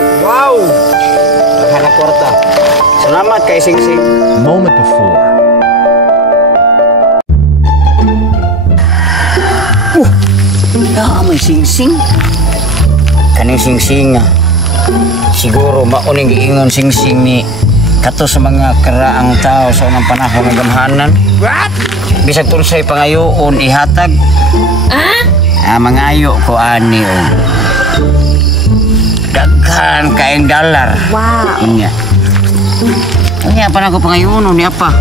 Wow! Naghanap kwarta. Salamat kay Sing Sing. Moment before. May Sing Sing. Kaning Sing Sing siguro mauning giingon Sing Sing ni kato sa mga karaang tao sa unang panahon ng gamhanan. What? Bisag tunsay pangayoon ihatag. Mangayo ko ani daghan kaing dollar. Wow. Unya pa na ko pangayoon ni apa.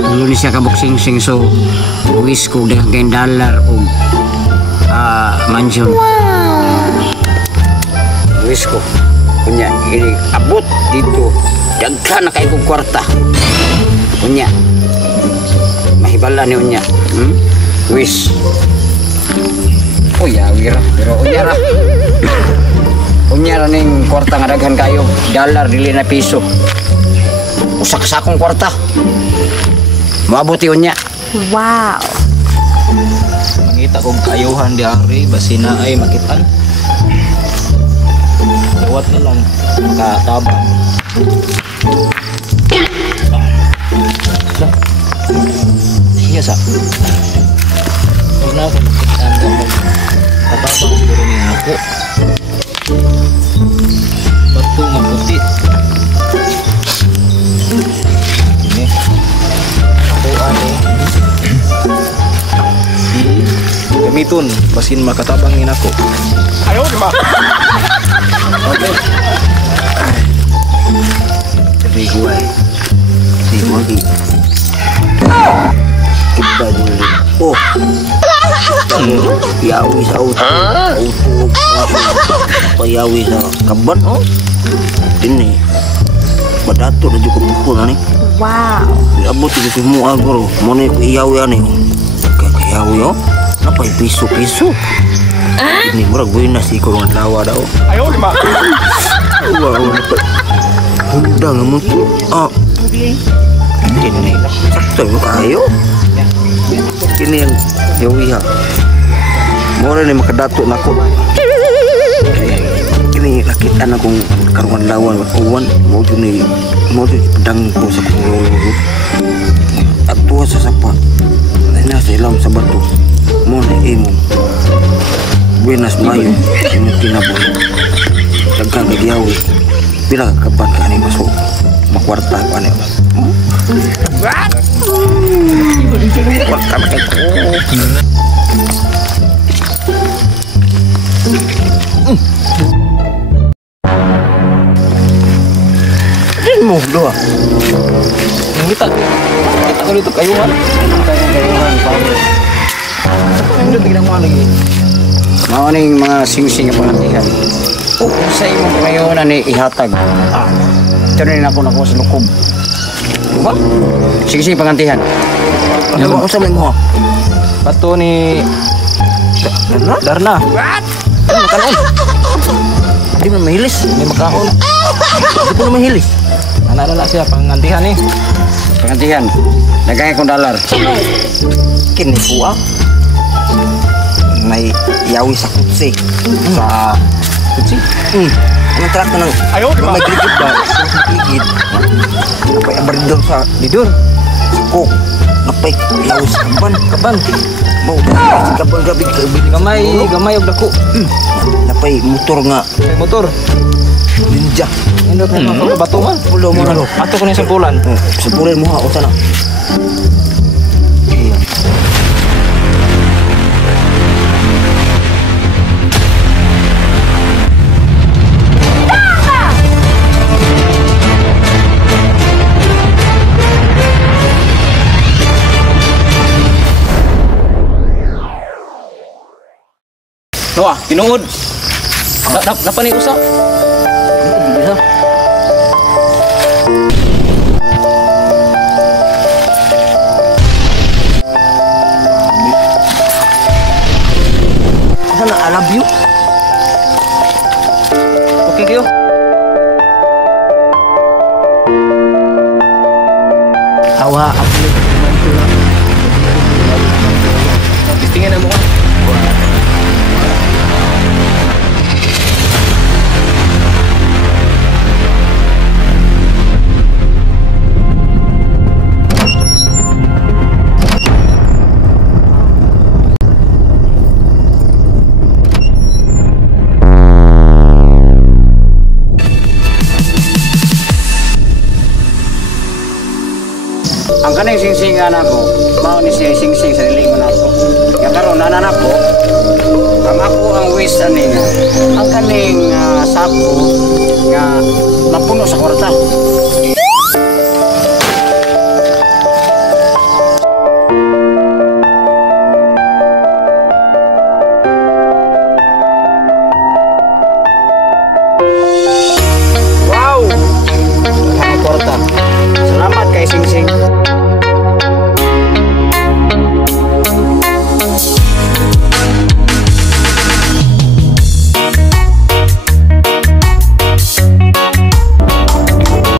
Dulu ni siya kabuk Sing Sing so uwis ko daghan kaing dollar o mansion. Uwis ko. Unya ini abot dito daghan na kayo kwarta. Unya mahibala ni unya. Wis. Oh ya, wira. Pero unya ra. Unya ra ning kwarta nga daghan kayo, dollar dili na piso. Usak sakong kwarta. Mabuti unya. Wow. Mangita kong kayuhan di ari basina ay makitan. Lawat na lang makatabang. Iya sa. Una ko makitan ko katabang siguro ni ako. Batu nga puti. Ini ako ani gamiton basin makatabangin ako. Ayo, di ba? Okay. Tapi gue si lagi kita dulu. Oh, yawi saut, untuk yawi sa kaban. Oh, ini badato na cukup pukul nih. Wow. Abot itu semua guru, mau nih yawi aneh. Yawi oh, apa pisu-pisu? Ini murag gue nasi kurang tawa dah. Ayo lima. Wow, udah nggak tuh. Ini sakto kayo. Ini yang yawi ha. Mora ni makadato nako. Ini lakitan akong karuan lawan uwan mo ni pedang ko sa kulo. Atua sa sapa. Na sa ilam sa bato. Mo na imo. Buenas Mayo, ini kinabon. Daghan kay yawi. Pila ka kaban ka ani masuk makwarta ko ani. What? Kwarta na kay ko. Din mo doa. Kita ko dito kayuhan. Kayuhan pa. Ano tingnan mo lagi? Mao ning mga sing-sing nga pangantihan. Sa imong ngayon ani ihatag. Ito na ako sa lukob. Diba? Sing-sing pangantihan. Ano ba sa mo? Bato ni Darna. What? Ano kanon? Di man mahilis. May makahon. Di po na mahilis. Ano na siya pangantihan ni. Pangantihan. Dagay kong dollar. Kini po May yawi sa kutsi. Sa kutsi. Anong track na ng may gligid ba? Gligid. Napay abardor sa Lidur. Kok. Napay yawi sa kaban. Kaban. Mau sa kaban gabi Gamay og dako. Napay motor nga. May motor. Ninja. Indot na mga batungan. Pulo mo na. Ato ko ni sa bulan. Sebulan mo ha. O sana. Wah, tinuod. Napa ni usa? Bisa. Sana I love you. Okay kayo. Hawa aku. Tingnan mo ka. kaning singsingan ako, mao ni siya singsing sa dili man ako. Ya karon nanan ako, ang ako ang wish ani nga, ang kaning sako nga mapuno sa kwarta. Wow! Ang kwarta. Salamat kay Singsing.